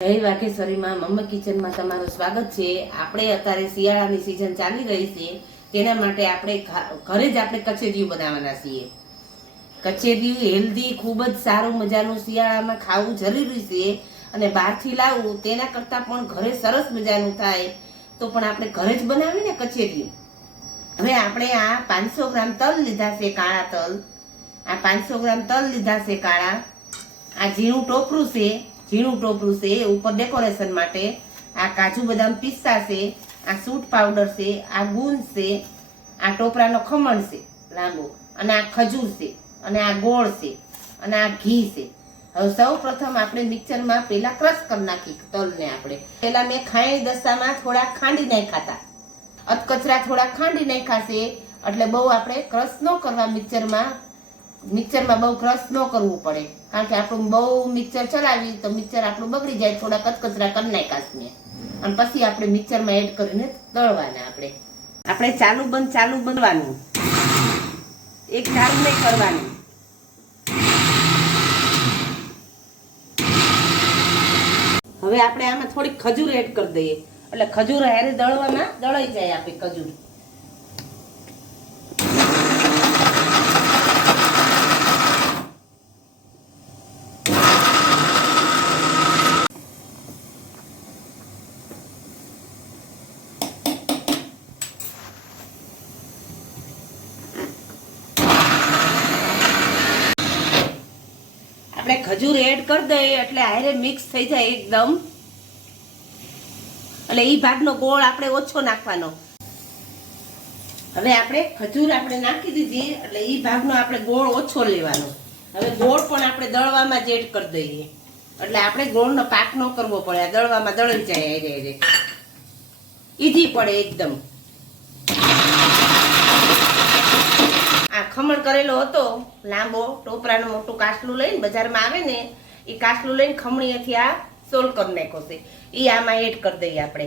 જય વાઘેશ્વરીમાં મમ્મી કિચનમાં તમારું સ્વાગત છે। આપણે અત્યારે શિયાળાની સિઝન ચાલી રહી છે, તેના માટે આપણે ઘરે જ આપણે કચેરીયું બનાવવાના છીએ। કચેરીયું હેલ્ધી ખૂબ જ સારું મજાનું શિયાળામાં ખાવું જરૂરી છે, અને બહારથી લાવવું તેના કરતાં પણ ઘરે સરસ મજાનું થાય તો પણ આપણે ઘરે જ બનાવીને કચેરીયું। હવે આપણે આ 500 ગ્રામ તલ લીધા છે, કાળા તલ। આ 500 ગ્રામ તલ લીધા છે કાળા। આ ઝીણું ટોપરું છે, ઉપર ડેકોરેશન માટે। આ કાજુ બદામ પિસ્તા છે, આ સૂટ પાવડર છે, આ ગુંદ છે, આ ટોપરાનો ખમણ છે લાંબો, અને આ ખજૂર છે, અને આ ગોળ છે, અને આ ઘી છે। હવે સૌ પ્રથમ આપણે મિક્સરમાં પેલા ક્રશ કરી નાખી તલને। આપણે પેલા મેં ખાંડ દસ્તામાં થોડા ખાંડી નાખ્યા હતા, અધકચરા થોડા ખાંડી નાખ્યા છે, એટલે બહુ આપણે ક્રશ ન કરવા મિક્સરમાં બહુ ક્રશ ન કરવું પડે, કારણ કે આપણું બહુ મિક્સર ચલાવી તો મિક્સર આપણું બગડી જાય। થોડા કચકચરા કરી નાખ્યા મેં, અને પછી આપણે મિક્સરમાં એડ કરીને દળવાના। આપણે ચાલુ બંધ બનવાનું, એક ધારું નહીં કરવાનું। હવે આપણે આમાં થોડી ખજૂર એડ કરી દઈએ, એટલે ખજૂર હારે દળવામાં દળાઈ જાય આપણી ખજૂર। આપણે ખજૂર એડ કરી દઈએ એટલે હારે મિક્સ થઈ જાય એકદમ, એટલે ઈ ભાગનો ગોળ આપણે ઓછો નાખવાનો। હવે આપણે ખજૂર આપણે નાખી દીધી, એટલે ઈ ભાગનો આપણે ગોળ ઓછો લેવાનો। હવે ગોળ પણ આપણે દળવામાં જ એડ કરી દઈએ, એટલે આપણે ગોળનો પાક ન કરવો પડે, દળવામાં દળી જાય હારે, ઈઝી પડે એકદમ। આ ખમણ કરેલો હતો લાંબો, ટોપરાનું મોટું કાસલું લઈને બજારમાં આવે ને, એ કાસલું લઈને ખમણીએથી આ સોલ કરી નાખ્યો છે, એ આમાં એડ કરી દઈએ। આપણે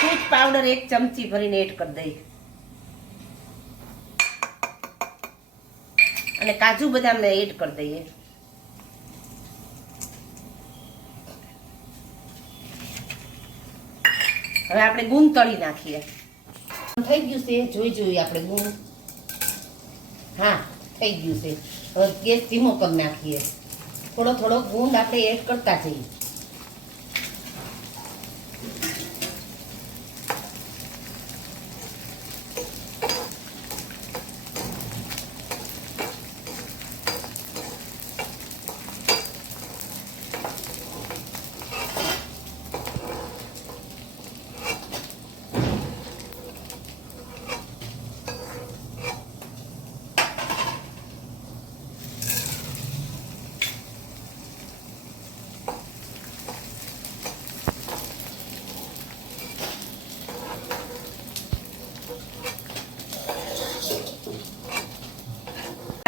સૂટ પાવડર 1 ચમચી ભરીને એડ કરી દઈએ, અને કાજુ બદામને એડ કરી દઈએ। હવે આપણે ગુંદ તળી નાખીએ। થઈ ગયું છે, જોઈએ આપણે ગુંદ। હા, થઈ ગયું છે। હવે ગેસ ધીમો કરી નાખીએ, થોડો ગુંદ આપણે એડ કરતા જઈએ।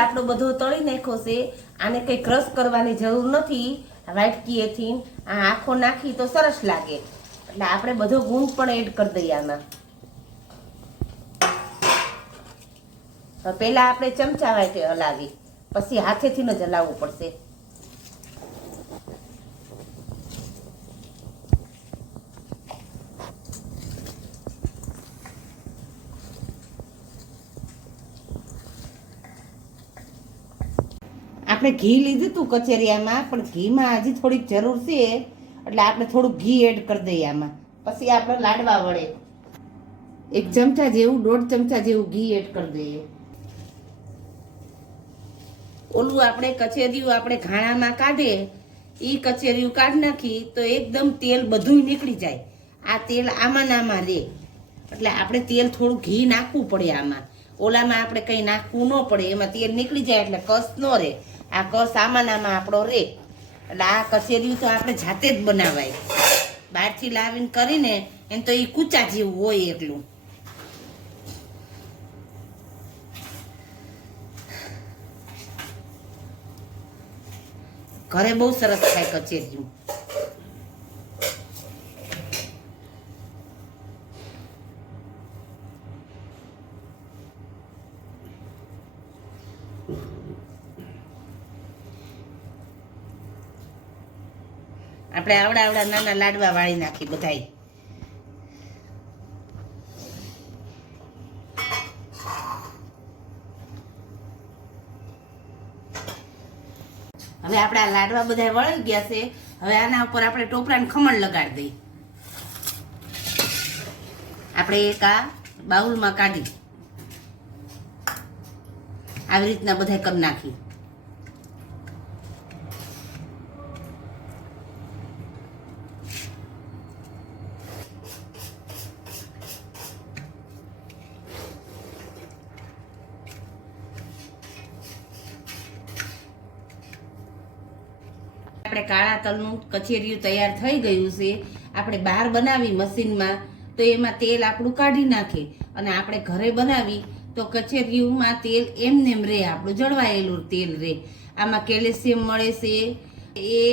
આટલો બધો તળી નાખ્યો છે, આને કઈ ક્રશ કરવાની જરૂર નથી। વાટકીએથી આ આખો નાખી તો સરસ લાગે, એટલે આપણે બધો ગુંદ પણ એડ કરી દઈએ આમાં। પહેલા આપણે ચમચા વાટે હલાવી, પછી હાથેથી જ હલાવવું પડશે। આપણે ઘી લીધું હતું કચેરિયામાં, પણ ઘીમાં હજી થોડીક જરૂર છે, એટલે આપણે થોડુંક ઘી એડ કરી દઈએ આમાં। પછી આપણે લાડવા વડે 1 ચમચા જેવું, 1.5 ચમચા જેવું ઘી એડ કરી દઈએ। ઓલું આપણે કચેરિયું આપણે ઘાણામાં કાઢે, એ કચેરિયું કાઢી નાખી તો એકદમ તેલ બધું નીકળી જાય। આ તેલ આમાં રહે, એટલે આપણે તેલ થોડું ઘી નાખવું પડે આમાં। ઓલામાં આપણે કંઈ નાખવું ન પડે, એમાં તેલ નીકળી જાય એટલે કસ ન રહે। આ કસ આમાં આપણો રહે, એટલે આ કચેરિયું તો આપણે જાતે જ બનાવાય। બહારથી લાવીને કરીને એમ તો એ કૂચા જેવું હોય એટલું। ઘરે બહુ સરસ થાય કચેરિયું। આપણે આવડા આવડા નાના લાડવા વાળી નાખી બધાય. હવે આપણા લાડવા બધા વળી ગયા છે. હવે આના ઉપર આપણે ટોપરાને ખમણ લગાડી દઈએ. આપણે એક આ બાઉલમાં કાઢી આવી રીતના બધા કરી નાખી. આપણે કાળા તલનું કચેરિયું તૈયાર થઈ ગયું છે. આપણે બહાર બનાવી મશીનમાં તો એમાં તેલ આપણું કાઢી નાખે, અને આપણે ઘરે બનાવી તો કચેરિયુંમાં તેલ એમનેમ રહે, આપણું જળવાયેલું તેલ રહે. આમાં કેલ્શિયમ મળે છે, એ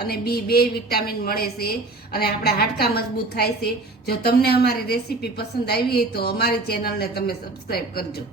અને બી 2 વિટામિન મળે છે, અને આપણા હાડકાં મજબૂત થાય છે. જો તમને અમારી રેસીપી પસંદ આવી હોય તો અમારી ચેનલને તમે સબસ્ક્રાઈબ કરજો.